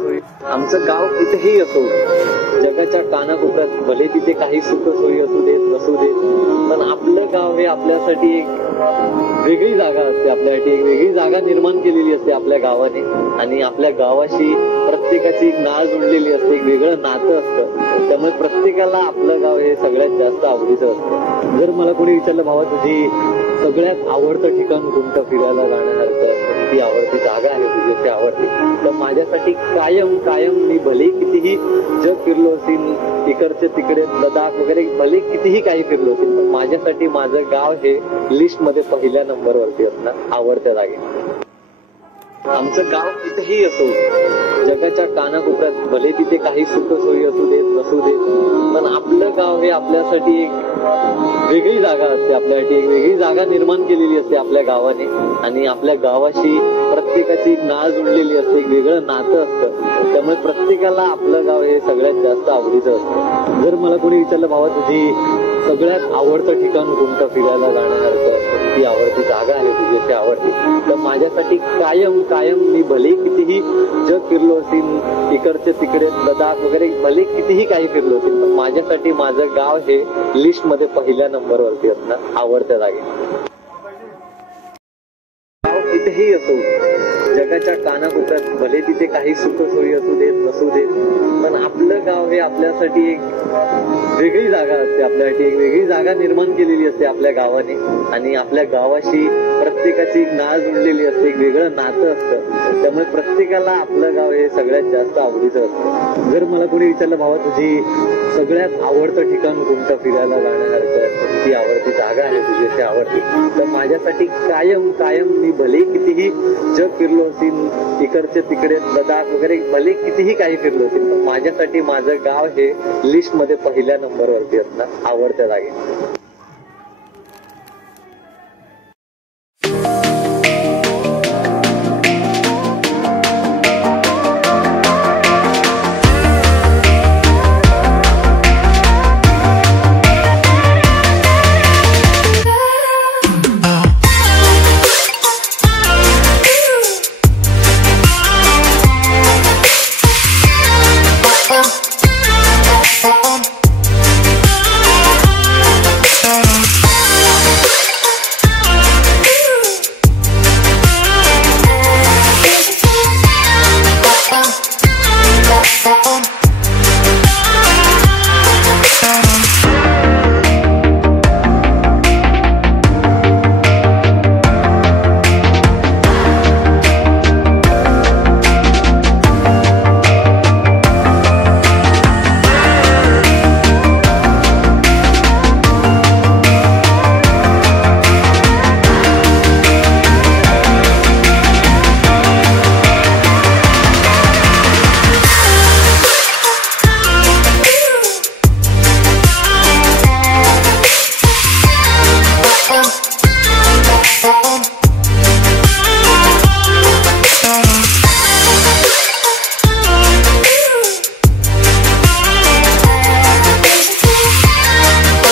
सोयी आमचं गाव कितीही असो, जगाच्या कानाकोपऱ्यात भले तिथे काही सुख सोयी असू देत नसू देत, पण आपलं गाव हे आपल्यासाठी एक वेगळी जागा असते, आपल्यासाठी एक वेगळी जागा निर्माण केलेली असते आपल्या गावाने. आणि आपल्या गावाशी प्रत्येकाची एक नाळ जोडलेली असते, एक वेगळं नातं असतं. त्यामुळे प्रत्येकाला आपलं गाव हे सगळ्यात जास्त आवडीचं असतं. जर मला कोणी विचारलं, भावा तुझी सगळ्यात आवडतं ठिकाण कोणतं फिरायला जाण्यासारखं, ती आवडती जागा आहे तुझी अशी आवडते, तर माझ्यासाठी कायम कायम मी भले कितीही जग फिरलो असेल, इकडचे तिकडे लडाख वगैरे भले कितीही काही फिरलो असेल, पण माझ्यासाठी माझं गाव हे लिस्ट मध्ये पहिल्या नंबरवरती असणार आवडत्या जागे. आमचं गाव कितीही असो, जगाच्या कानाकोपऱ्यात भले तिथे काही सुख सोयी असू देत नसू देत, पण आपलं गाव हे आपल्यासाठी एक वेगळी जागा असते, आपल्यासाठी एक वेगळी जागा निर्माण केलेली असते आपल्या गावाने. आणि आपल्या गावाशी प्रत्येकाची एक नाळ जोडलेली असते, एक वेगळं नातं असतं. त्यामुळे प्रत्येकाला आपलं गाव हे सगळ्यात जास्त आवडीचं असतं. जर मला कोणी विचारलं, भावा तुझी सगळ्यात आवडतं ठिकाण कोणतं फिरायला जाण्यासारखं, ती आवडती जागा आहे तुझी अशी आवडते, तर माझ्यासाठी कायम कायम मी भले कितीही जग फिरलो असेल, इकडचे तिकडे लडाख वगैरे भले कितीही काही फिरलो असेल, पण माझ्यासाठी माझं गाव हे लिस्ट मध्ये पहिल्या नंबरवरती असणार आवडत्या जागे. गाव कितीही असो, जगाच्या कानाकोपऱ्यात भले तिथे काही सुख सोयी असू देत नसू देत, पण आपलं गाव हे आपल्यासाठी एक वेगळी जागा असते, आपल्यासाठी एक वेगळी जागा निर्माण केलेली असते आपल्या गावाने. आणि आपल्या गावाशी प्रत्येकाची एक नाळ जोडलेली असते, एक वेगळं नातं असतं. त्यामुळे प्रत्येकाला आपलं गाव हे सगळ्यात जास्त आवडीचं असतं. जर मला कोणी विचारलं, भावा तुझी सगळ्यात आवडतं ठिकाण कोणतं फिरायला जाण्यासारखं, ती आवडती जागा आहे तुझी अशी आवडते, तर माझ्यासाठी कायम कायम मी भले कितीही जग फिरलो असेल, इकडचे तिकडे लडाख वगैरे भले कितीही काही फिरलो असेल, पण माझ्यासाठी माझं गाव हे लिस्ट मध्ये पहिल्या नंबरवरती असणार आवडत्या जागे.